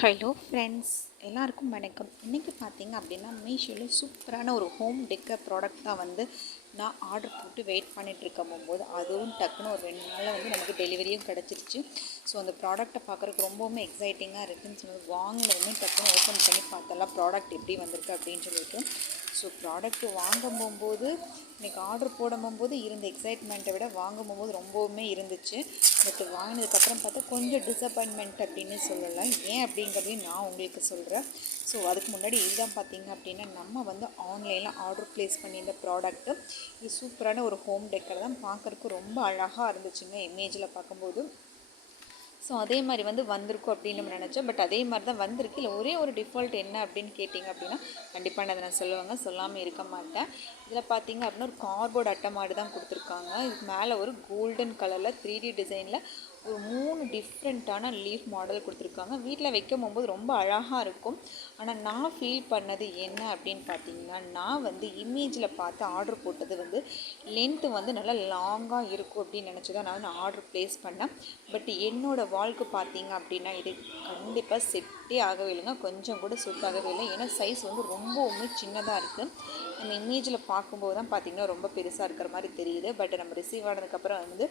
Hello friends, எல்லாருக்கும் வணக்கம். இன்றைக்கி பார்த்தீங்க அப்படின்னா மீஷோவில் சூப்பரான ஒரு ஹோம் டெக்கர் ப்ராடக்ட் தான் வந்து நான் ஆர்டர் போட்டு வெயிட் பண்ணிகிட்டு இருக்கும்போது அதுவும் டக்குன்னு ஒரு 2 நாளில் வந்து நமக்கு டெலிவரியும் கிடச்சிருச்சு. ஸோ அந்த ப்ராடக்ட்டை பார்க்குறதுக்கு ரொம்பவுமே எக்ஸைட்டிங்காக இருக்குதுன்னு சொன்னது வாங்கினதுமே டக்குன்னு ஓப்பன் பண்ணி பார்த்தலாம் ப்ராடக்ட் எப்படி வந்திருக்கு அப்படின்னு சொல்லிட்டு. ஸோ ப்ராடக்ட் வாங்கும் போகும்போது இன்றைக்கி ஆர்டர் போடும்போது இருந்த எக்ஸைட்மெண்ட்டை விட வாங்கும் போது ரொம்பவுமே இருந்துச்சு. பட் வாங்கினதுக்கப்புறம் பார்த்தா கொஞ்சம் டிசப்பாயின்மெண்ட் அப்படின்னு சொல்லலாம். ஏன் அப்படிங்கிறதையும் நான் உங்களுக்கு சொல்கிறேன். ஸோ அதுக்கு முன்னாடி இதுதான் பார்த்தீங்க அப்படின்னா நம்ம வந்து ஆன்லைனில் ஆர்டர் ப்ளேஸ் பண்ணியிருந்த ப்ராடக்ட்டு. இது சூப்பரான ஒரு ஹோம் டெக்கர் தான், பார்க்குறதுக்கு ரொம்ப அழகாக இருந்துச்சுங்க இமேஜில் பார்க்கும்போது. ஸோ அதே மாதிரி வந்து வந்திருக்கும் அப்படின்னு நம்ம நினச்சோம். பட் அதே மாதிரி தான் வந்திருக்கு. இல்லை ஒரே ஒரு டிஃபால்ட் என்ன அப்படின்னு கேட்டிங்க அப்படின்னா கண்டிப்பாக நான் அதை சொல்லுவாங்க, சொல்லாமல் இருக்க மாட்டேன். இதில் பார்த்தீங்க அப்படின்னா ஒரு கார்ட்போர்ட் அட்டை மாதிரி தான் கொடுத்துருக்காங்க. இதுக்கு மேலே ஒரு கோல்டன் கலரில் 3D டிசைனில் ஒரு 3 டிஃப்ரெண்ட்டான லீஃப் மாடல் கொடுத்துருக்காங்க. வீட்டில் வைக்கும் போகும்போது ரொம்ப அழகாக இருக்கும். ஆனால் நான் ஃபீல் பண்ணது என்ன அப்படின்னு பார்த்தீங்கன்னா, நான் வந்து இமேஜில் பார்த்து ஆர்டர் போட்டது வந்து லென்த்து வந்து நல்லா லாங்காக இருக்கும் அப்படின்னு நினச்சி தான் நான் வந்து ஆர்டர் ப்ளேஸ் பண்ணேன். பட் என்னோடய வால்க்கு பார்த்தீங்க அப்படின்னா இது கண்டிப்பாக செட்டே ஆகவே இல்லைங்க. கொஞ்சம் கூட சூட் ஆகவே இல்லை. ஏன்னா சைஸ் வந்து ரொம்பவுமே சின்னதாக இருக்குது. நம்ம இமேஜில் பார்க்கும்போது தான் பார்த்திங்கன்னா ரொம்ப பெருசாக இருக்கிற மாதிரி தெரியுது. பட் நம்ம ரிசீவ் ஆனதுக்கப்புறம் வந்து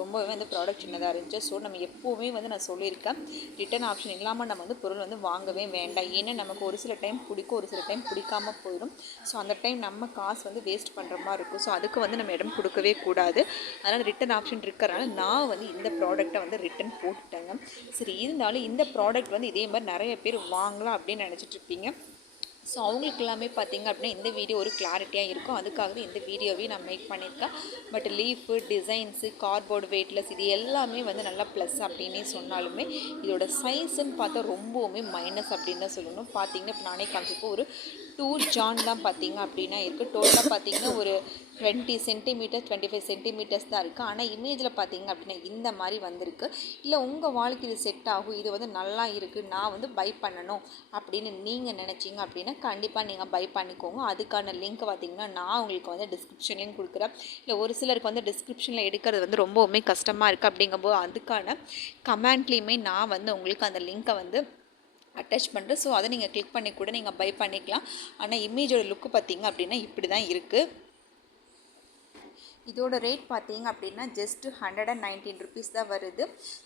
ரொம்பவே வந்து ப்ராடக்ட் சின்னதாக இருந்துச்சு. ஸோ நம்ம எப்போவுமே வந்து நான் சொல்லியிருக்கேன், ரிட்டன் ஆப்ஷன் இல்லாமல் நம்ம வந்து பொருள் வந்து வாங்கவே வேண்டாம். ஏன்னா நமக்கு ஒரு சில டைம் பிடிக்கும், ஒரு சில டைம் பிடிக்காமல் போயிடும். ஸோ அந்த டைம் நம்ம காசு வந்து வேஸ்ட் பண்ணுற மாதிரி இருக்கும். ஸோ அதுக்கு வந்து நம்ம இடம் கொடுக்கவே கூடாது. அதனால் ரிட்டன் ஆப்ஷன் இருக்கிறனால நான் வந்து இந்த ப்ராடக்ட்டை வந்து ரிட்டன் போட்டுட்டேங்க. சரி, இருந்தாலும் இந்த ப்ராடக்ட் வந்து இதே மாதிரி நிறைய பேர் வாங்கலாம் அப்படின்னு நினச்சிட்ருப்பீங்க. ஸோ அவங்களுக்கு எல்லாமே பார்த்திங்க அப்படின்னா இந்த வீடியோ ஒரு கிளாரிட்டியாக இருக்கும். அதுக்காகவே இந்த வீடியோவையும் நான் மேக் பண்ணியிருக்கேன். But leaf, designs, cardboard, weightless இது எல்லாமே வந்து நல்லா ப்ளஸ் அப்படின்னே சொன்னாலுமே இதோட சைஸுன்னு பார்த்தா ரொம்பவுமே மைனஸ் அப்படின்னு தான் சொல்லணும். பார்த்திங்கன்னா இப்போ நானே காமிச்சிப்போ ஒரு 2 ஜான் தான் பார்த்திங்க அப்படின்னா இருக்குது. டோட்டலாக பார்த்திங்கன்னா ஒரு 20 சென்டிமீட்டர் 25 சென்டிமீட்டர்ஸ் தான் இருக்குது. ஆனால் இமேஜில் பார்த்திங்க அப்படின்னா இந்த மாதிரி வந்திருக்கு. இல்லை உங்கள் வாழ்க்கை இது செட் ஆகும், இது வந்து நல்லா இருக்குது, நான் வந்து பை பண்ணணும் அப்படின்னு நீங்கள் நினச்சிங்க அப்படின்னா கண்டிப்பாக நீங்கள் பை பண்ணிக்கோங்க. அதுக்கான லிங்க் பார்த்திங்கன்னா நான் உங்களுக்கு வந்து டிஸ்கிரிப்ஷன்லேயும் கொடுக்குறேன். இல்லை ஒரு சிலருக்கு வந்து டிஸ்கிரிப்ஷனில் எடுக்கிறது வந்து ரொம்பவுமே கஷ்டமாக இருக்குது. அப்படிங்கும்போது அதுக்கான கமெண்ட்லேயுமே நான் வந்து உங்களுக்கு அந்த லிங்க்கை வந்து அட்டாச் பண்ணுறேன். ஸோ அதை நீங்கள் கிளிக் பண்ணி கூட நீங்கள் பை பண்ணிக்கலாம். ஆனால் இமேஜோட லுக்கு பார்த்திங்க அப்படின்னா இப்படி தான் இருக்குது. இதோட ரேட் பார்த்தீங்க அப்படின்னா ஜஸ்ட்டு 119 ருபீஸ் தான் வருது.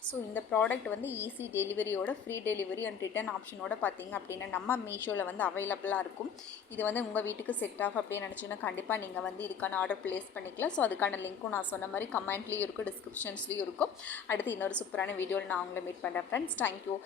ஸோ இந்த ப்ராடக்ட் வந்து ஈஸி டெலிவரியோட ஃப்ரீ டெலிவரி அண்ட் ரிட்டன் ஆப்ஷனோட பார்த்தீங்க அப்படின்னா நம்ம மீஷோவில் வந்து அவைலபிளாக இருக்கும். இது வந்து உங்கள் வீட்டுக்கு செட் ஆகும் அப்படின்னு நினச்சிங்கன்னா கண்டிப்பாக நீங்கள் வந்து இதுக்கான ஆர்டர் ப்ளேஸ் பண்ணிக்கலாம். ஸோ அதுக்கான லிங்க்கும் நான் சொன்ன மாதிரி கமெண்ட்லேயும் இருக்கும், டிஸ்கிரிப்ஷன்ஸ்லேயும் இருக்கும். அடுத்து இன்னொரு சூப்பரான வீடியோவில் நான் உங்களை மீட் பண்ணுறேன் ஃப்ரெண்ட்ஸ். தேங்க்யூ.